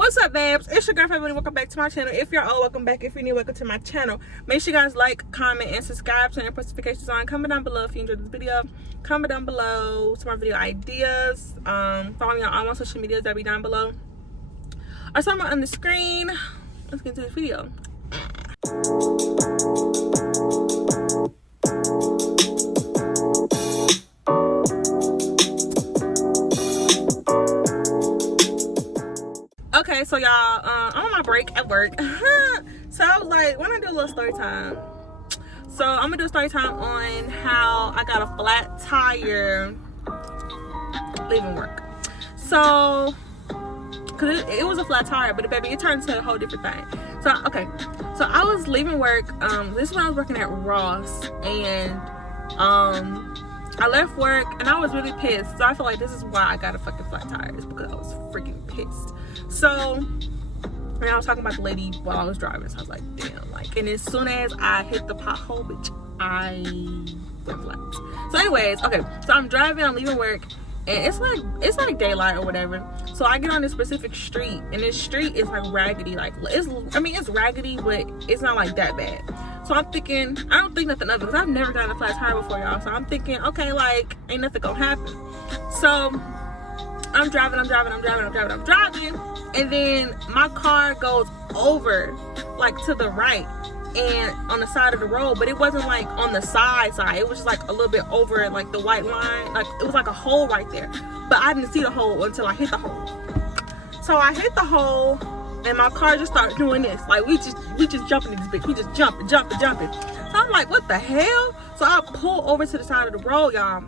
What's up, babes? It's your girl Fabuni. Welcome back to my channel. If you're old, welcome back. If you're new, welcome to my channel. Make sure you guys like, comment, and subscribe. Turn your notifications on. Comment down below if you enjoyed this video. Comment down below some more video ideas. Follow me on all my social medias that'll be down below or somewhere on the screen. Let's get into this video. Okay, so y'all, I'm on my break at work. So I was like, why not do a little story time? So I'm gonna do a story time on how I got a flat tire leaving work. So, cause it was a flat tire, but baby, it turned into a whole different thing. So, okay, so I was leaving work. This is when I was working at Ross, and I left work and I was really pissed. So I feel like this is why I got a fucking flat tire, is because I was freaking pissed. So, and I was talking about the lady while I was driving, so I was like, damn, like, and as soon as I hit the pothole, bitch, I went flat. So anyways, okay, so I'm driving, I'm leaving work, and it's like daylight or whatever. So I get on this specific street, and this street is like raggedy, like, it's raggedy, but it's not like that bad. So I'm thinking, I don't think nothing of it, because I've never gotten a flat tire before, y'all. So I'm thinking, okay, like, ain't nothing gonna happen. So I'm driving, and then my car goes over, like, to the right and on the side of the road, but it wasn't like on the side, it was just like a little bit over, like the white line, like it was like a hole right there, but I didn't see the hole until I hit the hole. So I hit the hole, and my car just started doing this, like we just jumping this bitch, we just jumping. So I'm like, what the hell? So I pull over to the side of the road, y'all,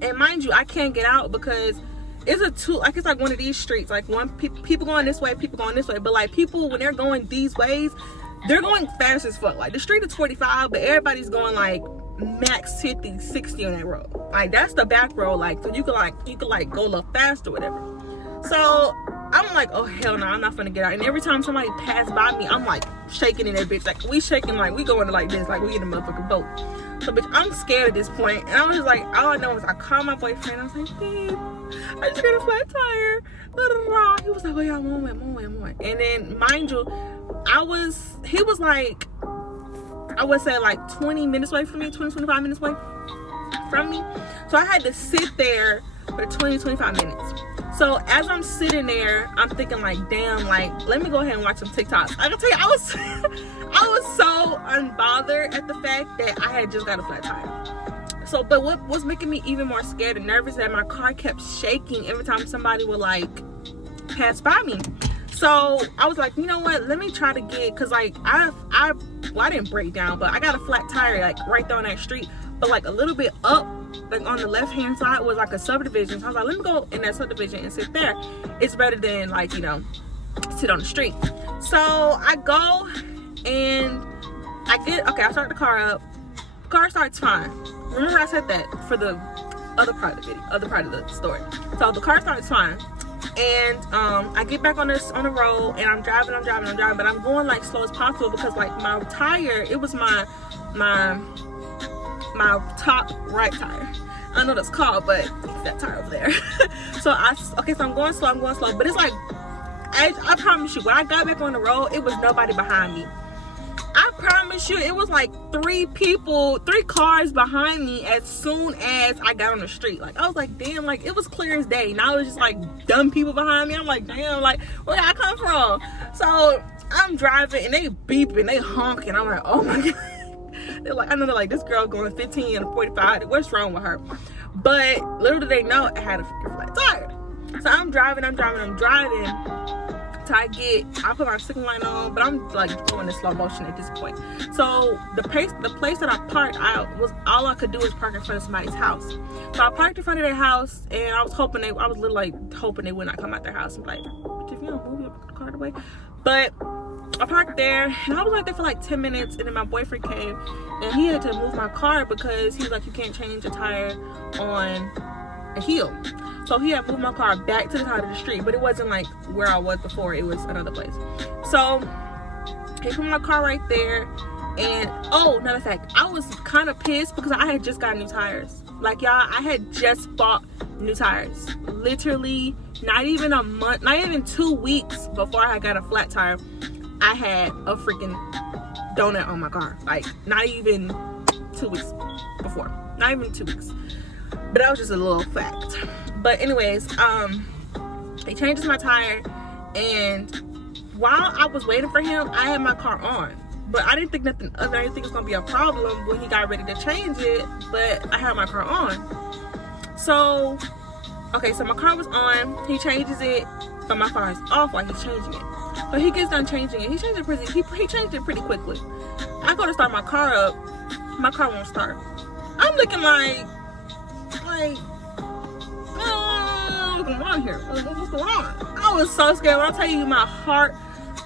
and mind you, I can't get out because it's like one of these streets, like people going this way, people going this way, but like people, when they're going these ways, they're going fast as fuck. Like the street is 45, but everybody's going like max 50, 60 on that road. Like that's the back road, like, so you could like go a little fast or whatever. So I'm like, oh hell no, I'm not gonna get out. And every time somebody passed by me, I'm like shaking in that bitch, like we shaking, like we going like this, like we in a motherfucking boat. So bitch, I'm scared at this point, and I was just like, all I know is I called my boyfriend. I was like, babe, I just got a flat tire. He was like, oh yeah, I'm on it. And then mind you, he was like, I would say like 20 minutes away from me, 25 minutes away from me. So I had to sit there for 20-25 minutes. So as I'm sitting there, I'm thinking like, damn, like, let me go ahead and watch some TikToks. I can tell you, I was so unbothered at the fact that I had just got a flat tire. So, but what was making me even more scared and nervous, that my car kept shaking every time somebody would like pass by me. So I was like, you know what, let me try to get, cause like I didn't break down, but I got a flat tire like right there on that street, but like a little bit up, like on the left hand side was like a subdivision. So I was like, let me go in that subdivision and sit there. It's better than like, you know, sit on the street. So I go and I start the car up. The car starts fine. Remember I said that for the other part of the video, other part of the story. So the car starts fine, and I get back on the road, and I'm driving, but I'm going like slow as possible because like my tire, it was my top right tire. I don't know what it's called, but it's that tire over there. So I'm going slow, but it's like, I promise you, when I got back on the road, it was nobody behind me. I promise you, it was like three cars behind me as soon as I got on the street. Like, I was like, damn, like, it was clear as day. Now it was just like dumb people behind me. I'm like, damn, like, where did I come from? So I'm driving, and they beeping, they honking. I'm like, oh my God. They're like, I know, they're like, this girl going 15 and 45. What's wrong with her? But little did they know I had a freaking flat tire. So I'm driving. I put my signal light on, but I'm like going in slow motion at this point. So the place that I parked, all I could do was park in front of somebody's house. So I parked in front of their house, and I was literally like hoping they would not come out their house. I'm like, if you don't move your car away. But I parked there, and I was like there for like 10 minutes, and then my boyfriend came, and he had to move my car because he was like, you can't change a tire on a hill. So he had moved my car back to the side of the street, but it wasn't like where I was before, it was another place. So he put my car right there, and oh, matter of fact, I was kind of pissed because I had just got new tires. Like, y'all, I had just bought new tires. Literally, not even a month, not even 2 weeks before I got a flat tire, I had a freaking donut on my car. Like, not even 2 weeks before. Not even 2 weeks. But that was just a little fact. But anyways, he changes my tire, and while I was waiting for him, I had my car on. But I didn't think nothing other. I didn't think it was gonna be a problem when he got ready to change it, but I had my car on. So, okay, so my car was on, he changes it, but my car is off while he's changing it. But he gets done changing it. He changed it pretty quickly. I go to start my car up, my car won't start. I'm looking like, what's going on here? What's going on? I was so scared. When I tell you, my heart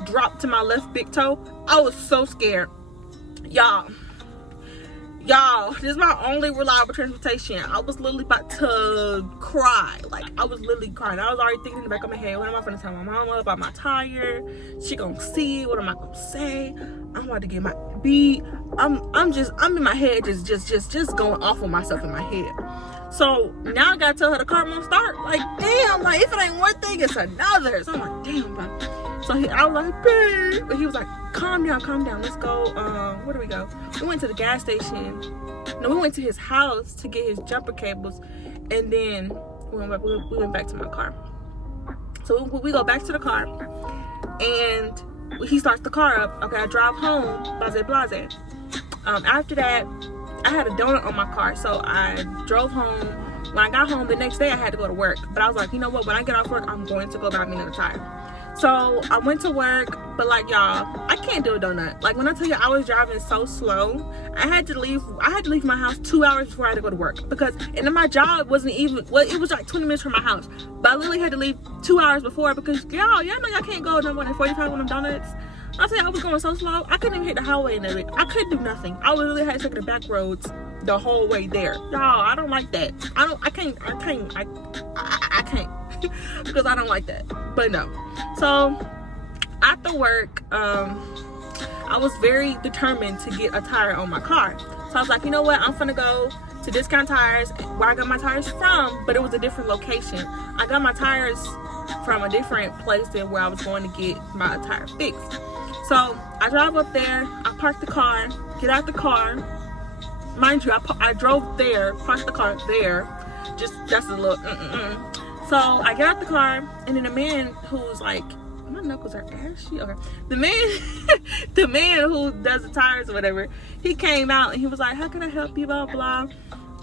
dropped to my left big toe. I was so scared. Y'all, this is my only reliable transportation. I was literally about to cry. Like, I was literally crying. I was already thinking in the back of my head, what am I gonna tell my mama about my tire? She gonna see it. What am I gonna say? I'm about to get my beat. I'm in my head just going off on myself in my head. So now I gotta tell her the car won't start. Like, damn, like, if it ain't one thing, it's another. So I'm like, damn, bro. So I was like, babe. But he was like, calm down, let's go. Where do we go? We went to the gas station. No, we went to his house to get his jumper cables, and then we went back to my car. So we go back to the car, and he starts the car up. Okay, I drive home, blase. After that, I had a donut on my car, so I drove home. When I got home the next day, I had to go to work, but I was like, you know what, when I get off work, I'm going to go buy me another tire. So I went to work, but like, y'all, I can't do a donut. Like, when I tell you I was driving so slow, I had to leave my house 2 hours before I had to go to work, because, and then my job wasn't even, well, it was like 20 minutes from my house, but I literally had to leave 2 hours before, because y'all know y'all can't go no more than 45 on them donuts. I tell you, I was going so slow, I couldn't even hit the highway and everything. I couldn't do nothing. I literally had to take the back roads the whole way there. Y'all, I don't like that. I can't because I don't like that. But no. So after work, I was very determined to get a tire on my car. So I was like, you know what, I'm finna go to Discount Tires, where I got my tires from, but it was a different location. I got my tires from a different place than where I was going to get my tire fixed. So I drive up there, I park the car, get out the car. Mind you, I drove there, parked the car there. That's a little So I get out the car, and then the man who's like, my knuckles are ashy. Okay. The man who does the tires or whatever, he came out and he was like, how can I help you, blah, blah.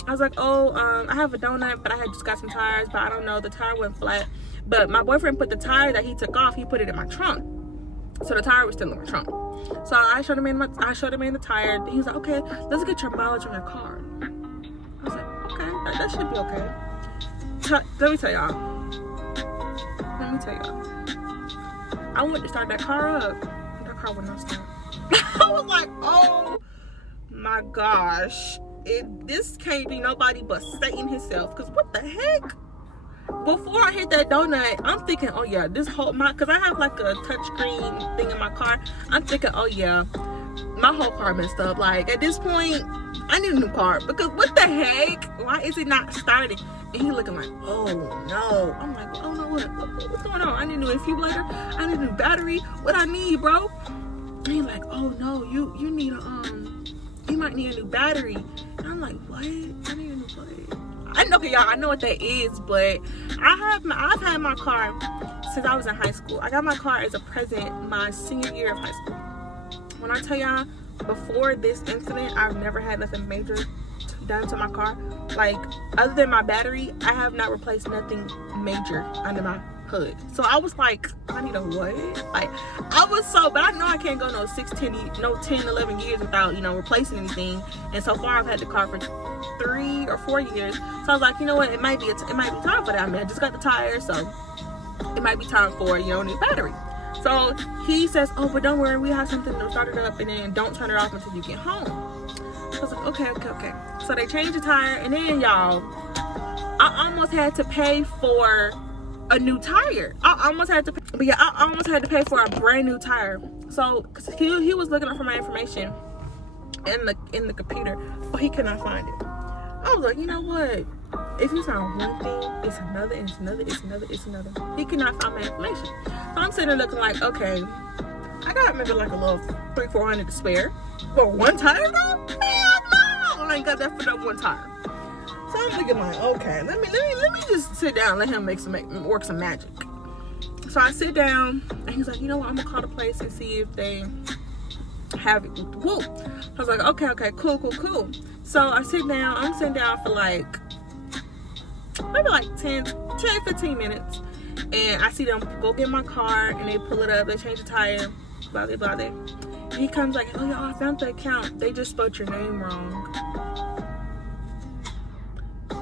I was like, oh, I have a donut, but I had just got some tires, but I don't know, the tire went flat. But my boyfriend put the tire that he took off, he put it in my trunk. So the tire was still in my trunk. So I showed him in the tire. He was like, okay, let's get your mileage on your car. I was like, okay, that should be okay. Let me tell y'all. I went to start that car up, and that car would not start. I was like, oh my gosh. This can't be nobody but Satan himself. Because what the heck? Before I hit that donut, I'm thinking, oh yeah, because I have like a touchscreen thing in my car. I'm thinking, oh yeah, my whole car messed up. Like, at this point, I need a new car, because what the heck? Why is it not starting? And he looking like, oh no. I'm like, oh no, what's going on? I need a new defibrillator. I need a new battery. What I need, bro? And he's like, oh no, you need you might need a new battery. And I'm like, what? I need a new battery. I know, y'all, I know what that is, but I've had my car since I was in high school. I got my car as a present my senior year of high school. When I tell y'all, before this incident, I've never had nothing major done to my car. Like, other than my battery, I have not replaced nothing major under my hood. So I was like, I need a what? Like, I was so, but I know I can't go no 10, 11 years without, replacing anything. And so far I've had the car for 3 or 4 years. So I was like, you know what, it might be time for that. I mean, I just got the tire, so it might be time for, a new battery. So he says, oh, but don't worry, we have something to start it up, and then don't turn it off until you get home. I was like, okay. So they changed the tire, and then, y'all, I almost had to pay for a new tire. I almost had to pay for a brand new tire. So, cause he was looking up for my information in the computer, but he could not find it. I was like, you know what? If you found one thing, it's another, and it's another, it's another, it's another. He cannot find my information. So I'm sitting there looking like, okay, I got maybe like a little $300-400 to spare. For one tire though? Hell no! I ain't got that for no one tire. So I'm thinking like, okay, let me just sit down and let him work some magic. So I sit down and he's like, you know what, I'm gonna call the place and see if they have it with the whoop. I was like, okay, cool. So I'm sitting down for like maybe like 10-15 minutes, and I see them go get my car and they pull it up, they change the tire, blah blah blah. And he comes like, oh y'all, I found the account, they just spelled your name wrong.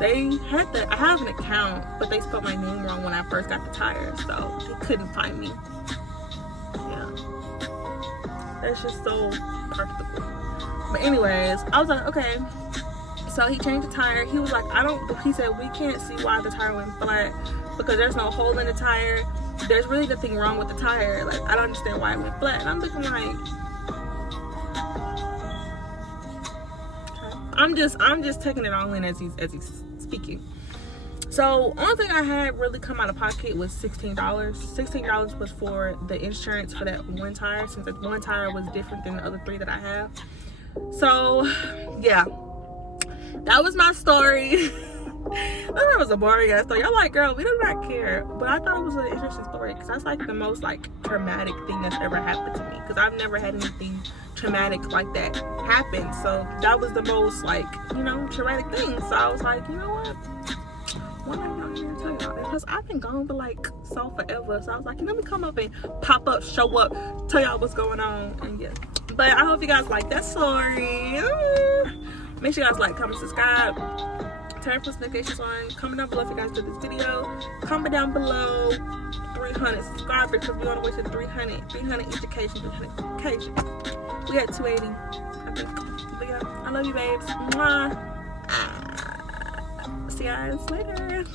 I have an account, but they spelled my name wrong when I first got the tires, so they couldn't find me. Yeah, that's just so practical. But anyways, I was like, okay. So he changed the tire. He was like, he said, we can't see why the tire went flat because there's no hole in the tire. There's really nothing wrong with the tire. Like, I don't understand why it went flat. And I'm looking like, I'm just taking it all in as he's speaking. So only thing I had really come out of pocket was $16. $16 was for the insurance for that one tire, since that one tire was different than the other 3 that I have. So yeah, that was my story. That was a boring ass story. I'm like, girl, we do not care. But I thought it was an interesting story because that's like the most like traumatic thing that's ever happened to me, because I've never had anything traumatic like that happen. So that was the most like, you know, traumatic thing. So I was like, you know what? Why not get on here and tell y'all? Because I've been gone for like so forever. So I was like, let me come up and pop up, show up, tell y'all what's going on. And yeah. But I hope you guys like that story. Make sure you guys like, comment, subscribe. Turn post notifications on. Comment down below if you guys did this video. Comment down below 300 subscribers, because we on the way to 300 education. We at 280, I think. But yeah, I love you, babes. Mwah. See you guys later.